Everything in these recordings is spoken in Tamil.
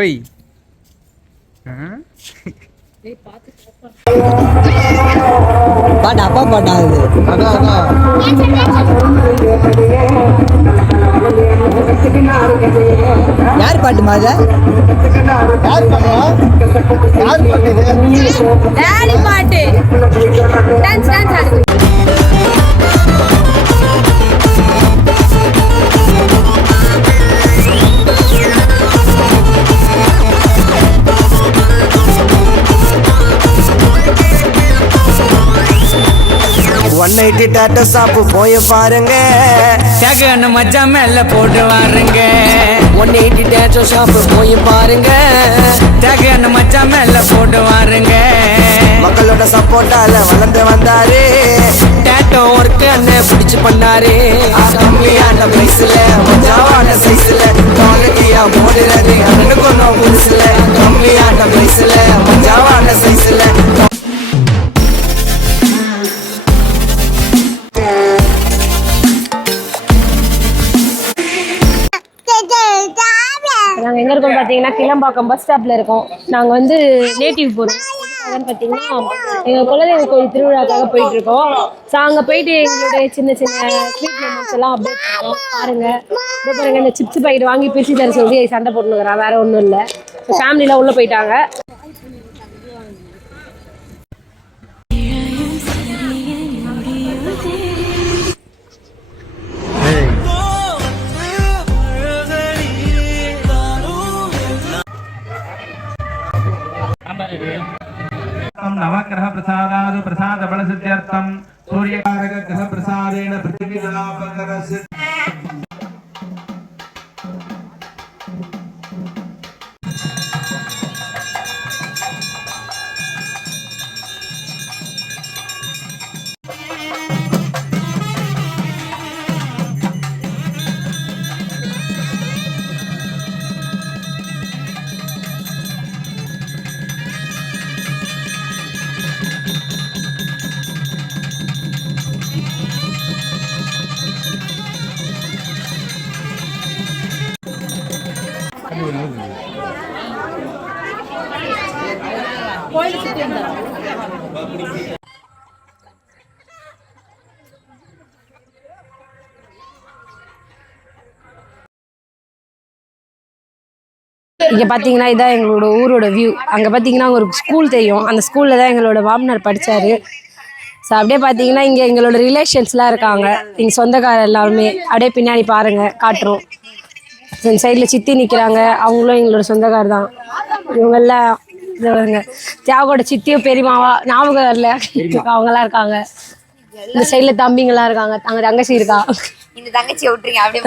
ஓய் பாட்டு அப்பா பாட்டா அது. யார் பாட்டு மாத? யார் பாட்டு? டாடி பாட்டு. டான்ஸ் ஆடு. ஒன்னைட்டு டாட்டா சாப்பு போய் பாருங்க. டேக்கு மச்சான் மேல போட்டு வாருங்க. ஒன்னைட்டு டாட்டா சாப்பு போய் பாருங்க. டேக்கு மச்சான் மேல போட்டு வாருங்க. மக்களோட சப்போர்ட்டால வளர்ந்து வந்தாரு. டேட்டோ ஒர்க் அண்ணன் பிடிச்சு பண்ணாரு. கம்மியான பிரைஸ்ல மஜாவான சைஸ்ல குவாலிட்டியா போடுறது அண்ணனுக்கு ஒன்றும் புதுசுல. கம்மியான பிரைஸ்ல மஜாவான சைஸ்ல நாங்கள் எங்கே இருக்கோம் பார்த்தீங்கன்னா கிளம்பாக்கம் பஸ் ஸ்டாப்பில் இருக்கோம். நாங்கள் வந்து நேட்டிவ் போகிறோம். அதுன்னு பார்த்தீங்கன்னா எங்கள் குலதெய்வ கோயில் திருவிழாக்காக போயிட்டுருக்கோம். ஸோ அங்கே போயிட்டு எங்களுடைய சின்ன சின்ன ஸ்வீட் மெமரிஸ் எல்லாம் அப்டேட் பண்ணுவோம். பாருங்கள் இப்போ பாருங்கள், இந்த சிப்ஸ் பாக்கெட் வாங்கி பிரிச்சு தர சொல்லி சண்டை போட்டுனுக்குறான், வேறு ஒன்றும் இல்லை. ஃபேமிலியில் உள்ளே போயிட்டாங்க. नवग्रह प्रसादाद प्रसाद बल सिद्ध्यर्थम सूर्यकारक ग्रह प्रसादेन पृथ्वी जलापकरस्य இங்கே பார்த்தீங்கன்னா இதான் எங்களோட ஊரோட வியூ. அங்கே பார்த்தீங்கன்னா ஒரு ஸ்கூல் தெரியும். அந்த ஸ்கூலில் தான் எங்களோட மாமனார் படித்தார். ஸோ அப்படியே பார்த்தீங்கன்னா இங்கே எங்களோட ரிலேஷன்ஸ்லாம் இருக்காங்க. எங்கள் சொந்தக்காரர் எல்லாருமே அப்படியே பின்னாடி பாருங்கள், காட்டுறோம். இந்த சைடில் சித்தி நிற்கிறாங்க, அவங்களும் எங்களோட சொந்தக்காரர் தான். இவங்கெல்லாம் தியாகோட சித்தியும் பெரியமாவா ஞாபகம் வரல, அவங்கெல்லாம் இருக்காங்க. இந்த சைடில் தம்பிங்கெல்லாம் இருக்காங்க, அங்கே தங்கச்சி இருக்கா. இந்த தங்கச்சி விட்டுருங்க அப்படியே.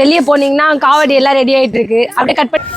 வெளியே போனீங்கன்னா காவடி எல்லாம் ரெடி ஆயிட்டு இருக்கு. அப்படியே கட் பண்ணி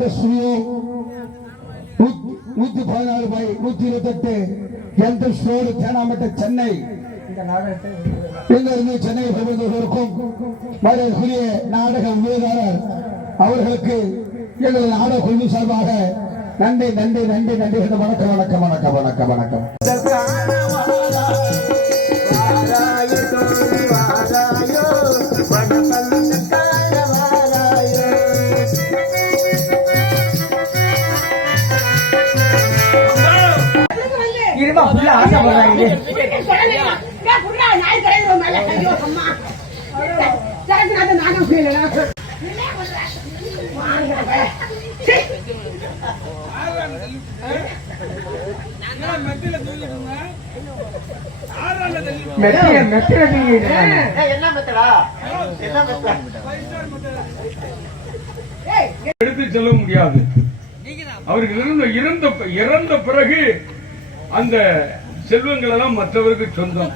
ஸ்ரீ 114/128 எந்த ரோடு தேனாம்பேட்டை சென்னை இங்கிருந்து சென்னை வருவதற்கும் மரியாதைக்குரிய நாடக உதவியாளர் அவர்களுக்கு எங்களது நாடக குழு சார்பாக நன்றி நன்றி நன்றி நன்றி. வணக்கம் வணக்கம் வணக்கம் வணக்கம் வணக்கம். எடுத்து செல்ல முடியாது. அவர்கள் இறந்த பிறகு அந்த செல்வங்கள் எல்லாம் மற்றவருக்கு சொந்தம்.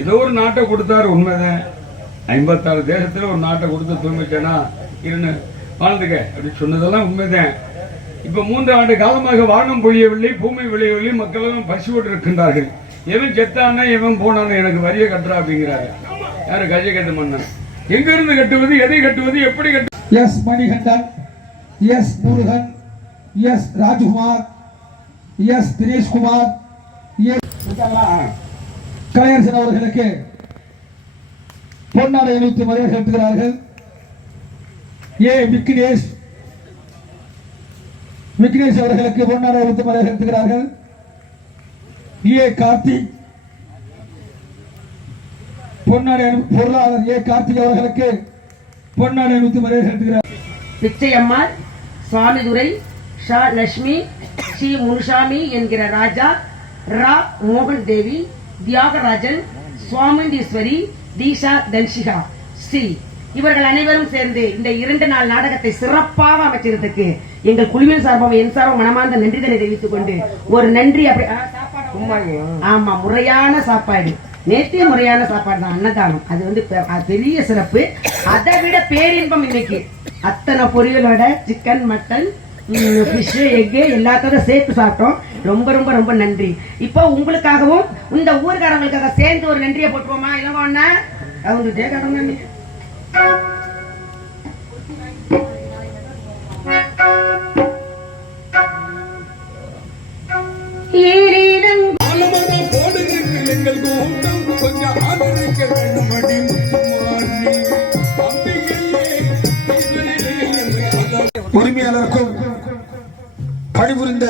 ஏதோ ஒரு நாட்டை கொடுத்தாரு, உண்மைதான். 56 தேசத்துல ஒரு நாட்டை கொடுத்து தூய்மைச்சேனா இருந்து வாழ்ந்துக்க அப்படி சொன்னதெல்லாம் உண்மைதான். இப்ப 3 ஆண்டு காலமாக வானம் பொழியவில்லை, பூமி விளையவில்லை, மக்கள் எல்லாம் பசியோடு இருக்கின்றார்கள். எவன் செத்தானே எவன் போனானே எனக்கு வரிய கட்டுறா அப்படிங்கிறாரு. யாரு? கஜகேது மன்னன். எங்க இருந்து கட்டுவது, எதை கட்டுவது, எப்படி கட்டு? S Manikandan, S Murugan, S Rajkumar, S Dineshkumar, Kalaiyarasan அவர்களுக்கு பொன்னாடை அணிவித்து மரியாதை செலுத்துகிறார்கள். ஏ விக்னேஷ் அவர்களுக்கு பொன்னாடை அணிவித்து மரியாதை செலுத்துகிறார்கள். ஏ கார்த்திக் பொருளாளர் ஏ கார்த்திக் அவர்களுக்கு பொன்னாடை அணிவித்து மரியாதை செலுத்துகிறார். பிச்சையம்மாள், சுவாமிதுரை, ஷா லட்சுமி, ஸ்ரீ முனுசாமி என்கிற ராஜா, ரா மோகன் தேவி, தியாகராஜன், சுவாமண்டீஸ்வரி, தீஷா தன்ஷிகா, ஸ்ரீ இவர்கள் அனைவரும் சேர்ந்து இந்த 2 நாள் நாடகத்தை சிறப்பாக அமைச்சதுக்கு எங்கள் குழுவின் சார்பாக என் சார்பாக மனமார்ந்த நன்றிதனை தெரிவித்துக் கொண்டு ஒரு நன்றி. ஆமா, முறையான சாப்பாடு, நேற்றைய முறையான சாப்பாடு தான் அன்னதானம். அது வந்து பெரிய சிறப்பு. அதை விட பேரின்பம் இன்னைக்கு. அத்தனை பொரியலோட சிக்கன், மட்டன், ஃபிஷ், எக்கு எல்லாத்தோட சேர்த்து சாப்பிட்டோம். ரொம்ப ரொம்ப ரொம்ப நன்றி. இப்போ உங்களுக்காகவும் இந்த ஊர்காரங்களுக்காக சேர்ந்து ஒரு நன்றியை போட்டுவோமா? இல்லைன்னா அவங்களுக்கு கடமை. உரிமையாளருக்கும் பணிபுரிந்த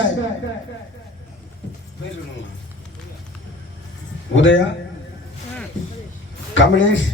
உதயா, கமலேஷ்,